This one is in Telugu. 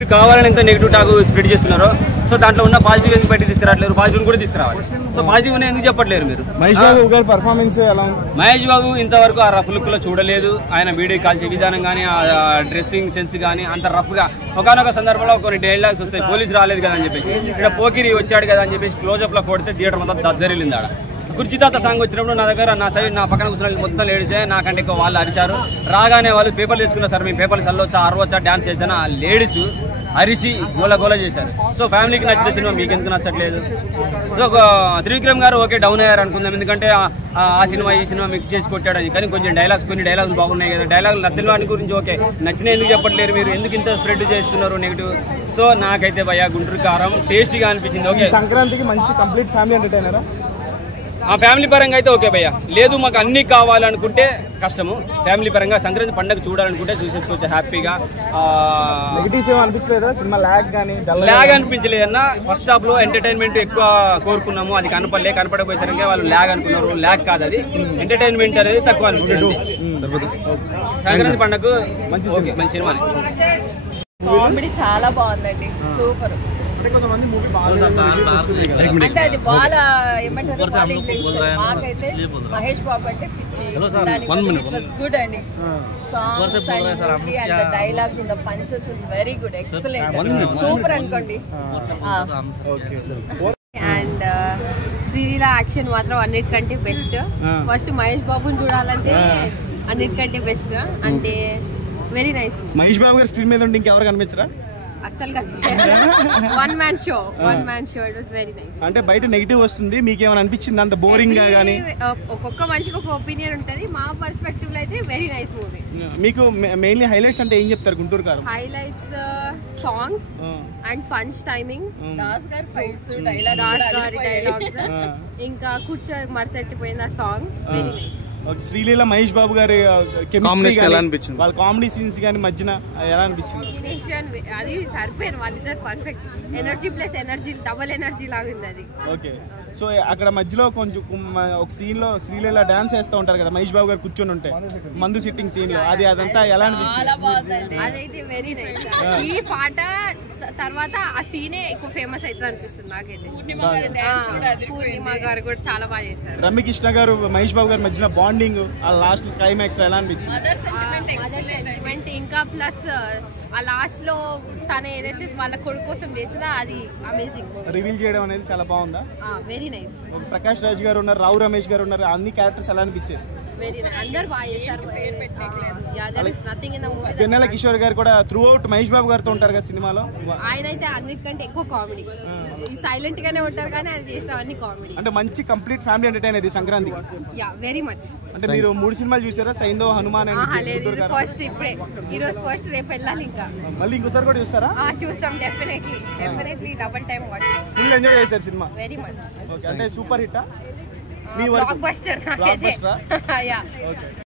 కావాలని ఎంత నెగిటివ్ టాక్ స్ప్రెడ్ చేస్తున్నారో సో దాంట్లో ఉన్న పాజిటివ్ ఎందుకు బయట తీసుకురావట్లేరు, పాజిటివ్ కూడా తీసుకురావాలి. సో పాజిటివ్ ఎందుకు చెప్పట్లేరు మీరు? మహేష్ బాబు గారి పర్ఫార్మెన్స్ ఎలా ఉంది? మహేష్ బాబు ఇంతవరకు ఆ రఫ్ లుక్ లో చూడలేదు. ఆయన వీడియో కాల్చే విధానం కానీ ఆ డ్రెస్సింగ్ సెన్స్ కానీ అంత రఫ్ గా ఒకనొక సందర్భంలో కొన్ని డైలాగ్స్ వస్తాయి, పోలీసు రాలేదు కదా అని చెప్పేసి, ఇక్కడ పోకిరి వచ్చాడు కదా అని చెప్పేసి క్లోజ్అప్ లో కొడితే థియేటర్ మొత్తం దద్దరిల్లింది. ఆడ కుర్చీతాత సాంగ్ వచ్చినప్పుడు నా దగ్గర నా సైడ్ నా పక్కన కూర్చున్న మొత్తం లేడీసే, నాకంటే ఎక్కువ వాళ్ళు అరిచారు. రాగానే వాళ్ళు పేపర్లు తెచ్చుకున్నారు సార్, మేము పేపర్లు చల్లవచ్చా అరవచ్చా డాన్స్ చేసాను, ఆ లేడీస్ అరిచి గోల గోల చేశారు. సో ఫ్యామిలీకి నచ్చిన సినిమా మీకు ఎందుకు నచ్చట్లేదు? సో త్రివిక్రమ్ గారు ఓకే డౌన్ అయ్యారు అనుకుందాం, ఎందుకంటే ఆ సినిమా ఈ సినిమా మిక్స్ చేసి కొట్టాడు అని. కానీ కొన్ని డైలాగ్స్ బాగున్నాయి కదా, డైలాగులు నచ్చిన వాటి గురించి ఓకే, నచ్చిన ఎందుకు చెప్పట్లేరు మీరు? ఎందుకు ఇంత స్ప్రెడ్ చేస్తున్నారు నెగిటివ్? సో నాకైతే భయ్యా గుంటూరు కారం టేస్టీగా అనిపించింది. ఓకే, సంక్రాంతికి మంచి కంప్లీట్ ఫ్యామిలీ ఎంటర్టైనరా? ఆ ఫ్యామిలీ పరంగా అయితే ఓకే భయ్యా. లేదు మాకు అన్ని కావాలనుకుంటే కష్టము. ఫ్యామిలీ పరంగా సంక్రాంతి పండుగ చూడాలనుకుంటే చూసేసుకోవచ్చు హ్యాపీగా. నెగిటివ్స్ ఏమో అనిపించలేదా సినిమా? ల్యాగ్ అనిపించలేదన్నా. ఫస్ట్ హాఫ్ లో ఎంటర్టైన్మెంట్ ఎక్కువ కోరుకున్నాము, అది కనపడపోయేసరికి వాళ్ళు ల్యాగ్ అనుకున్నారు. ల్యాగ్ కాదు, అది ఎంటర్టైన్మెంట్ అనేది తక్కువ అనిపించింది. సంక్రాంతి పండుగ మంచి సినిమా. కామెడీ చాలా బాగుందండి, సూపర్. అంటే అది వాళ్ళ ఏమంటారు, మాకైతే మహేష్ బాబు అంటే పిచ్చి. గుడ్ అండి, songs and dialogues in the punches is very good, excellent, super అనుకోండి. అండ్ శ్రీలీల యాక్షన్ మాత్రం అన్నిటికంటే బెస్ట్. ఫస్ట్ మహేష్ బాబుని చూడాలంటే అన్నిటికంటే బెస్ట్. అంటే వెరీ నైస్. మహేష్ బాబు గారు స్క్రీన్ మీద ఉండి ఇంకెవరు కనిపించరా? అసలు one man show it was very nice. అంటే బయట నెగిటివ్ వస్తుంది, మీకు ఏమైనా అనిపించింది అంత బోరింగ్ గా? కానీ ఒక్కొక్క మనిషికి ఒక ఒపీనియన్ ఉంటది. మా పర్స్పెక్టివ్ లో అయితే వెరీ నైస్ మూవీ. మీకు మెయిన్లీ హైలైట్స్ అంటే ఏం చెప్తారు Guntur Kaaram? Highlights songs and punch timing, Das గారి ఫైట్స్, డైలాగ్స్, ఇంకా కూర్చో మరతట్టిపోయింది ఆ song, very nice. Sreeleela Mahesh Babu గారి కెమిస్ట్రీ ఎలా అనిపించింది? వాళ్ళ కామెడీ సీన్స్ కానీ మధ్యన ఎలా అనిపించింది? అది సరిపోయారు వాళ్ళిద్దరు, perfect. Energy plus energy, double energy లాగింది అది. ఓకే, సో అక్కడ మధ్యలో కొంచెం ఒక సీన్ లో శ్రీలీల డాన్స్ చేస్తూ ఉంటారు కదా, మహేష్ బాబు గారు కూర్చొని ఉంటే మందు సిట్టింగ్ సీన్ లో, అదంతా ఎలా అనిపించింది? అదైతే వెరీ నైస్. ఈ పాట తర్వాత ఆ సీనే ఎక్కువ ఫేమస్ అవుతుంది అనిపిస్తుంది నాకైతే. పూర్ణిమ గారు కూడా చాలా బాగా చేశారు. రమ్యకృష్ణ గారు మహేష్ బాబు గారి మధ్యన బాండింగ్ ఆ లాస్ట్ క్లైమాక్స్ ఎలా అనిపించింది? ఇంకా ప్లస్ ఆ లాస్ట్ లో తన ఏదైతే వాళ్ళ కొడుకు కోసం చేసిందో అది అమేజింగ్. రివీల్ చేయడం అనేది చాలా బాగుందా? Very nice. ప్రకాష్ రాజ్ గారు ఉన్నారు, రావు రమేష్ గారు ఉన్నారు, అన్ని క్యారెక్టర్స్ ఎలా అనిపించాయి? వెరీ నైస్, అందరూ బాగా చేశారు. వెన్నెల కిషోర్ గారు కూడా త్రూ అవుట్ మహేష్ బాబు గారితో ఉంటారు కదా సినిమాలో. ఆయన అయితే అన్నిటికంటే ఎక్కువ కామెడీ, సైలెంట్ గానే ఉంటారు కానీ ఆయన చేస్తారు అన్ని కామెడీ. అంటే మంచి కంప్లీట్ ఫ్యామిలీ ఎంటర్టైనర్ ఈ సంక్రాంతికి. Yeah, very much. అంటే మీరు 3 సినిమాలు చూసారా? సైంధవ్, హనుమాన్ అండ్ ఫస్ట్ ఇప్పుడే, ఈ రోజు ఫస్ట్, రేపు వెళ్ళాలి. ఇంకా మళ్ళీ ఇంకోసారి కూడా చూస్తారా? చూస్తాం, definitely double time watch. Full enjoy చేశారు సినిమా? Very much. ఓకే, అంటే సూపర్ హిట్టా? Blockbuster. బ్లాక్ బస్టరా? యా. ఓకే.